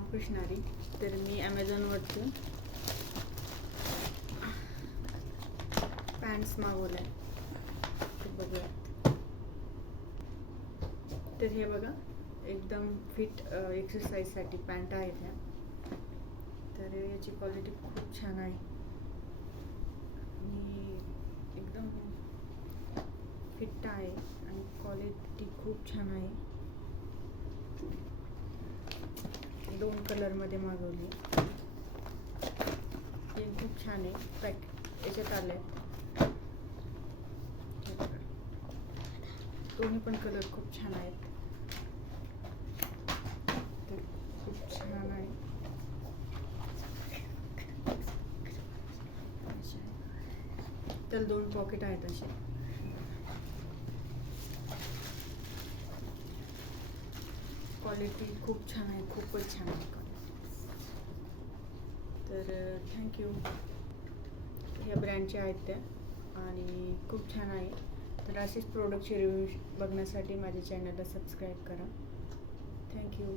रामकृष्णारी. तर मी ॲमेझॉनवरतून पॅन्ट्स मागवल्या. ते बघूयात. तर हे बघा, एकदम फिट एक्सरसाइजसाठी पॅन्ट आहेत ह्या. तर याची क्वालिटी खूप छान आहे आणि एकदम फिट आहे आणि क्वालिटी खूप छान आहे. 2 कलरमध्ये मागवली. हे खूप छान आहे. पॅक याच्यात आले आहेत. दोन्ही पण कलर खूप छान आहेत. तर खूप छान आहे. त्याला 2 पॉकेट आहेत असे. क्वालिटी खूप छान आहे, खूपच छान आहे क्वालिटी. तर थँक्यू. ह्या ब्रँडचे आहेत त्या आणि खूप छान आहे. तर असेच प्रोडक्टचे रिव्ह्यू बघण्यासाठी माझ्या चॅनलला सबस्क्राईब करा. थँक्यू.